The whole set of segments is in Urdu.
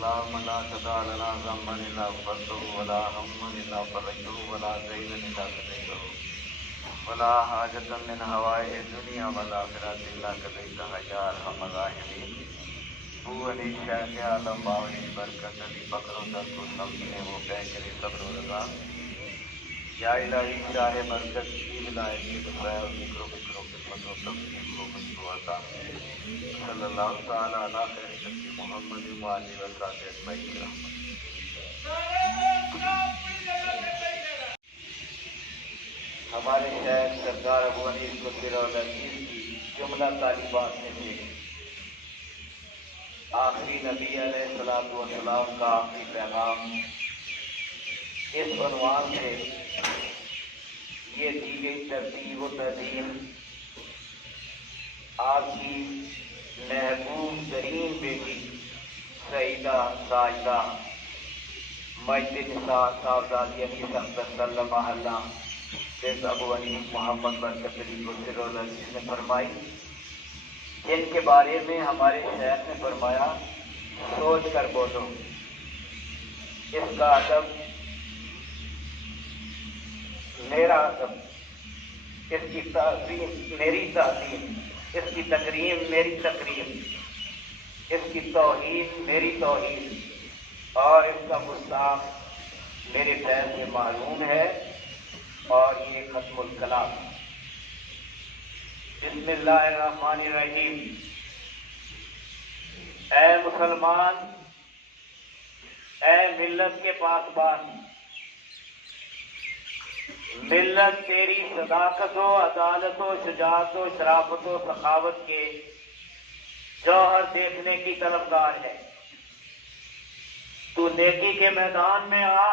اللهم لا تدع لنا ذنبا الا غفرته ولا هما الا فرجته ولا دينا الا قضيته ولا حاجة من حوائج الدنيا والآخرة الا قضيتها يا ارحم الراحمين. تو علی شاہ عالم باولی برکت علی فقر و درد و سمجھنے وہ پہ کرے صبر و رضا. یا الہی شاہ برکت کی ولایت کی دعا و ذکر و فکر و خدمت و تفسیر کو مجھ کو عطا. صلی اللہ تعالی علی خیر خلق محمد و آلہ و صحبہ اجمعین. ہمارے شیخ سردار ابو انیس قدس العزیز کی جملہ تعلیمات میں سے آخری نبی علیہ الصلوۃ والسلام کا آخری پیغام اس عنوان سے یہ دی گئی ترتیب و تنظیم آپ کی محبوب ترین بیٹی سعیدہ ساجدہ مجد نساء صاحبزادی انیس اختر صلی محلہ بنت ابو انیس محمد برکت علی قدس العزیز نے فرمائی، جن کے بارے میں ہمارے شیخ نے فرمایا سوچ کر بولو. اس کا ادب میرا ادب، اس کی تعظیم میری تعظیم، اس کی تکریم میری تکریم، اس کی توہین میری توہین، اور اس کا گستاخ میرے فیض سے معلوم ہے. اور یہ ختم الکلام. بسم اللہ الرحمن الرحیم. اے مسلمان، اے ملت کے پاسبان، ملت تیری صداقت و عدالت و شجاعت و شرافت و سخاوت کے جوہر دیکھنے کی طلبگار ہے. تو نیکی کے میدان میں آ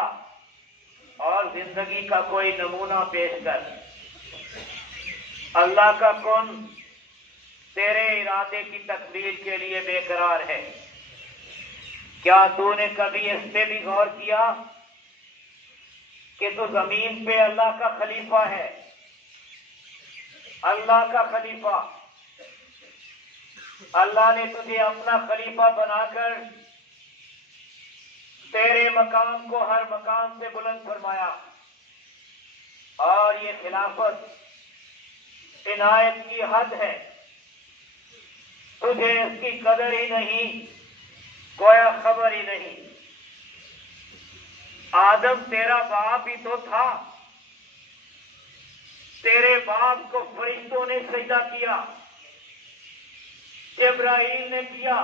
اور زندگی کا کوئی نمونہ پیش کر. اللہ کا کون تیرے ارادے کی تکمیل کے لیے بے قرار ہے. کیا تو نے کبھی اس پہ بھی غور کیا کہ تو زمین پہ اللہ کا خلیفہ ہے؟ اللہ کا خلیفہ. اللہ نے تجھے اپنا خلیفہ بنا کر تیرے مقام کو ہر مقام سے بلند فرمایا، اور یہ خلافت عنایت کی حد ہے. تجھے اس کی قدر ہی نہیں، گویا خبر ہی نہیں. آدم تیرا باپ ہی تو تھا. تیرے باپ کو فرشتوں نے سجدہ کیا، جبرائیل نے کیا،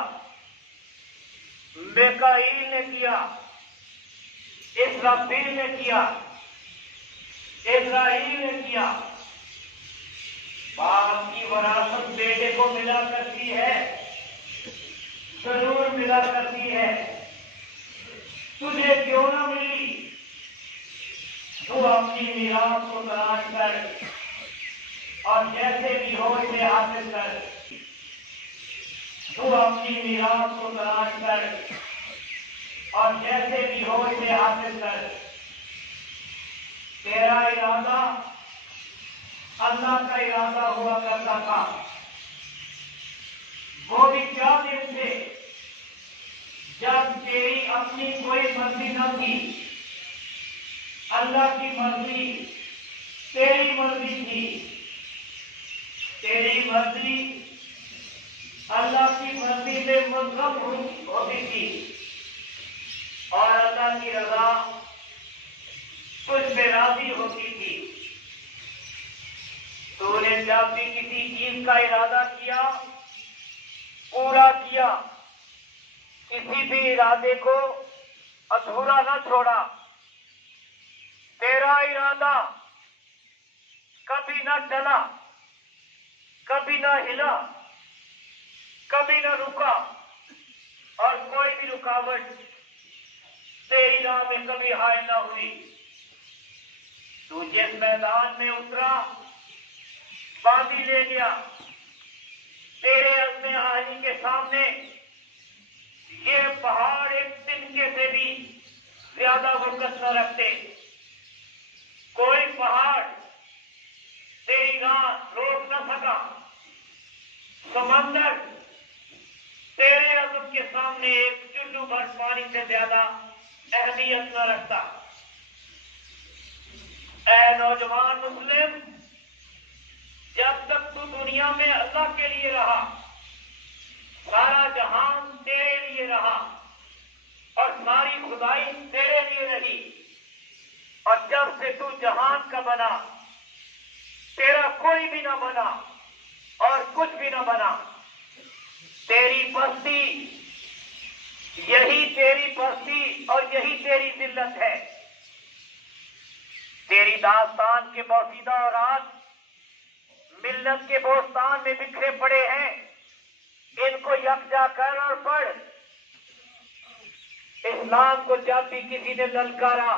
میکائیل نے کیا، اسرافیل نے کیا، اسرائیل نے کیا. باپ کی وراثت بیٹے کو ملا کرتی ہے، ضرور ملا کرتی ہے. تجھے کیوں نہ ملی؟ تو اپنی میراث کو تلاش کر اور جیسے بھی ہو اسے حاصل کر. تو اپنی میراث کو تلاش کر اور جیسے بھی ہو اسے حاصل کر. تیرا ارادہ اللہ کا ارادہ ہوا کرتا تھا. وہ بھی کیا دن تھے جب تیری اپنی کوئی مرضی نہ تھی، اللہ کی مرضی تیری مرضی تھی. تیری مرضی اللہ کی مرضی میں منظم ہوتی تھی، اور اللہ کی رضا تجھ پہ راضی ہوتی تھی. تو نے جب بھی کسی چیز کا ارادہ کیا پورا کیا، کسی بھی ارادے کو ادھورا نہ چھوڑا. تیرا ارادہ کبھی نہ ٹلا، کبھی نہ ہلا، کبھی نہ رکا، اور کوئی بھی رکاوٹ تیری راہ میں کبھی حائل نہ ہوئی. تو جس میدان میں اترا باندھی لے گیا. تیرے عزم عالی کے سامنے یہ پہاڑ ایک تنکے سے بھی زیادہ وقت نہ رکھتے. کوئی پہاڑ تیری راہ روک نہ سکا. سمندر تیرے اس کے سامنے ایک چلو بھر پانی سے زیادہ اہمیت نہ رکھتا۔ اے نوجوان مسلم، جب تک تو دنیا میں اللہ کے لیے رہا، سارا جہان تیرے لیے رہا اور ساری خدائی تیرے لیے رہی، اور جب سے تو جہان کا بنا، تیرا کوئی بھی نہ بنا اور کچھ بھی نہ بنا۔ تیری پستی، یہی تیری پستی اور یہی تیری ذلت ہے۔ تیری داستان کے پوشیدہ اوراد ملت کے بوستان میں بکھرے پڑے ہیں، ان کو یکجا کر اور پڑھ۔ اسلام کو جب بھی کسی نے للکارا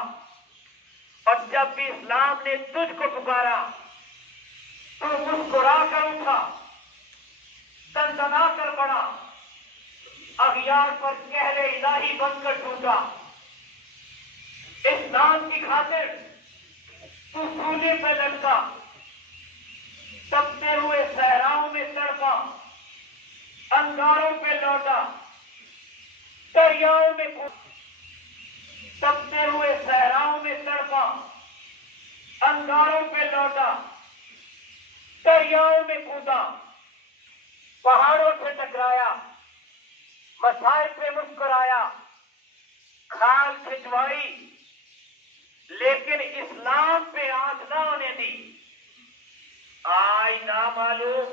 اور جب بھی اسلام نے تجھ کو پکارا، تو مسکرا کر اٹھا، تنتنا کر بڑھا، اغیار پر کہر الہی بن کر ٹوٹا۔ اسلام کی خاطر تو سولی پہ لٹکا، تپتے ہوئے صحراؤں میں تڑپا، انگاروں پہ لوٹا، دریاؤں میں تپتے ہوئے صحراؤں میں تڑپا، انگاروں پہ لوٹا، دریاؤں میں کودا، پہاڑوں سے ٹکرایا، مسائل پہ مسکرایا، کھال کھچوائی، لیکن اسلام پہ آنکھ نہ آنے دی۔ آج نہ معلوم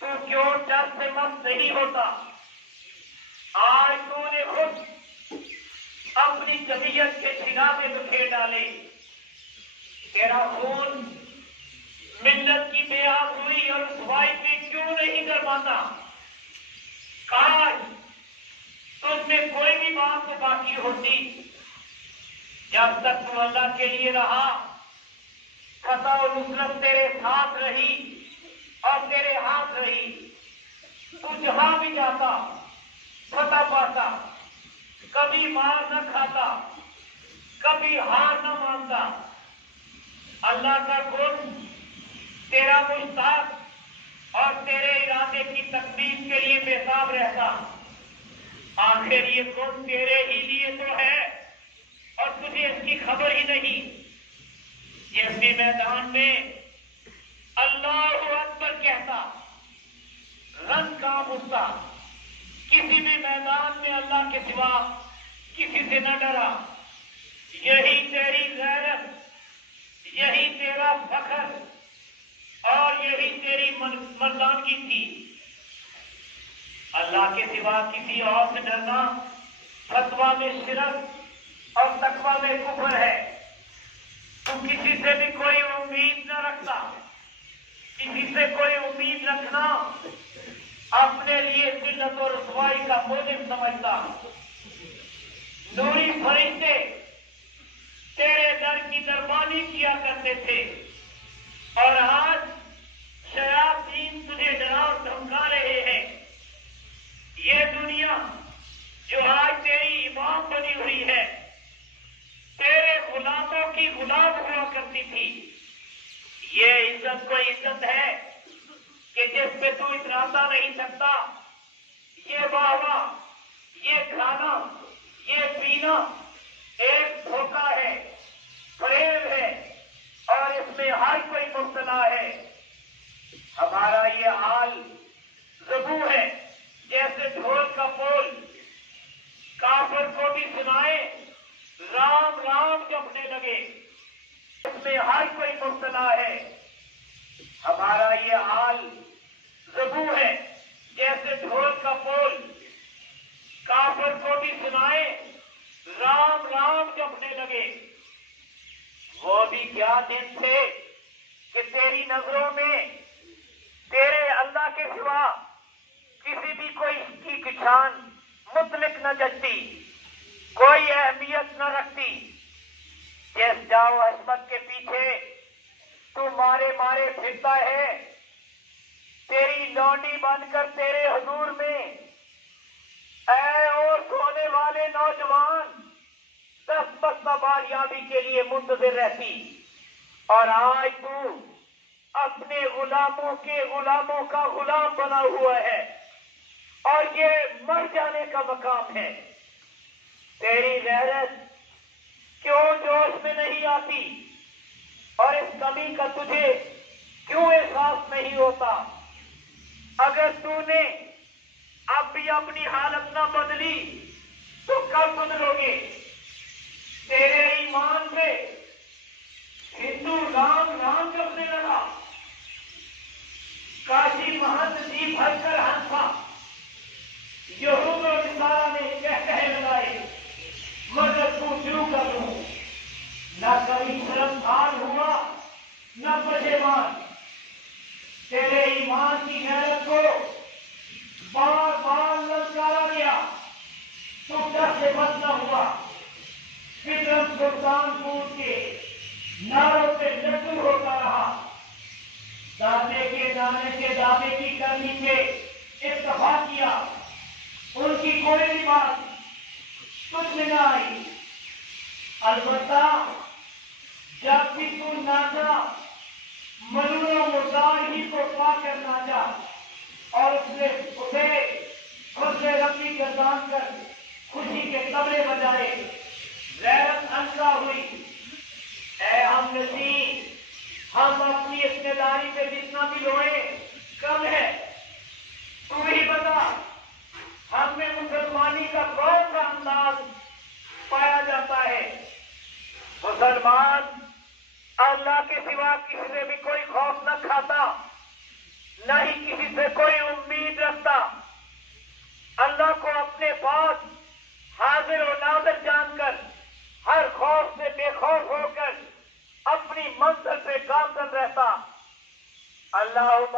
تو کیوں ڈر سے مست نہیں ہوتا۔ آج تو نے خود اپنی طبیعت کے چھناوے بکھیر ڈالے۔ تیرا خون ملت کی بے آبروئی اور رسوائی پہ کیوں نہیں گرماتا؟ کاش تجھ میں کوئی بھی بات تو باقی ہوتی۔ جب تک تو اللہ کے لیے رہا، فتح و نصرت تیرے ساتھ رہی اور تیرے ہاتھ رہی۔ تو جہاں بھی جاتا فتح پاتا، کبھی مار نہ کھاتا، کبھی ہار نہ مانتا۔ اللہ کا گن تیرا مشتاق اور تیرے ارادے کی تکمیل کے لیے بےتاب رہتا۔ آخر یہ گن تیرے ہی لیے تو ہے اور تجھے اس کی خبر ہی نہیں۔ جس بھی میدان میں اللہ اکبر کہتا، رن کام اٹھتا، کسی بھی میدان میں اللہ کے سوا کسی سے نہ ڈرا۔ یہی تیری غیرت، یہی تیرا فخر اور یہی تیری مردانگی تھی۔ اللہ کے سوا کسی اور سے ڈرنا فتویٰ میں شرک اور تقویٰ میں کفر ہے۔ تو کسی سے بھی کوئی امید نہ رکھتا، کسی سے کوئی امید رکھنا اپنے لیے ذلت و رسوائی کا موجب سمجھتا۔ نوری فرشتے تیرے در کی دربانی کیا کرتے تھے، اور آج شیاطین تجھے ڈرا اور دھمکا رہے ہیں۔ یہ دنیا جو آج تیری امام بنی ہوئی ہے، تیرے غلاموں کی غلام ہوا کرتی تھی۔ یہ عزت کوئی عزت ہے کہ جس پہ تو اتراتا نہیں سکتا؟ یہ واہ واہ، یہ کھانا، یہ پینا ایک دھوکہ ہے، فریب ہے، اور اس میں ہر کوئی مبتلا ہے۔ ہمارا یہ حال زبوں ہے جیسے ڈھول کا بول، کافر کو بھی سنائے رام رام جپنے لگے، اس میں ہر کوئی مبتلا ہے۔ ہمارا یہ حال زبوں ہے جیسے ڈھول کا بول، کافر کو بھی سنائے رام رام جپنے لگے۔ وہ بھی کیا دن تھے کہ تیری نظروں میں تیرے اللہ کے سوا کسی بھی کوئی کی شان مطلق نہ جچتی، کوئی اہمیت نہ رکھتی۔ جس جاؤ عصمت کے پیچھے تو مارے مارے پھرتا ہے، تیری لونڈی بن کر تیرے حضور میں اے اور سونے والے نوجوان دست بستہ باریابی کے لیے منتظر رہتی، اور آج تو اپنے غلاموں کے غلاموں کا غلام بنا ہوا ہے اور یہ مر جانے کا مقام ہے. تیری غیرت کیوں جوش میں نہیں آتی اور اس کمی کا تجھے کیوں احساس نہیں ہوتا؟ اگر تو نے اب بھی اپنی حالت نہ بدلی تو کب بدلو گے؟ تیرے ایمان سے ہندو رام رام جپنے لگا، کاشی مہنت جی بھر کر ہنسا، یہود و نصارا نے کہہ لگائے مگر تو شروع کر دوں، نہ کبھی شرمسار ہوا نہ پشیمان. تیرے ایمان کی غیرت کو بار بار للکارا گیا تو ڈر سے بس نہ ہوا. فکرم سلطان پور کے ناروں سے لٹو ہوتا رہا، دانے کے دانے کے دعوے کی کرنی سے اتفاق کیا، ان کی کوئی بھی بات کچھ میں نہ آئی. البتہ جب بھی تو ناچا ملون و مردار ہی کو پا کر ناچا اور اسے خود سے ربی گردان کر خوشی کے طبلے بجائے، غیرت انکا ہوئی. اے ہم نشین، ہم اپنی اقتداری داری پہ جتنا بھی روئے کم ہے. تو ہی بتا ہم میں مسلمانی کا کون سا انداز پایا جاتا ہے؟ مسلمان اللہ کے سوا کسی سے بھی کوئی خوف نہ کھاتا، نہ ہی کسی سے کوئی امید رکھتا. اللہ کو اپنے پاس حاضر و ناظر جان کر ہر خوف سے بے خوف ہو کر اپنی منزل پہ گامزن رہتا. اللہم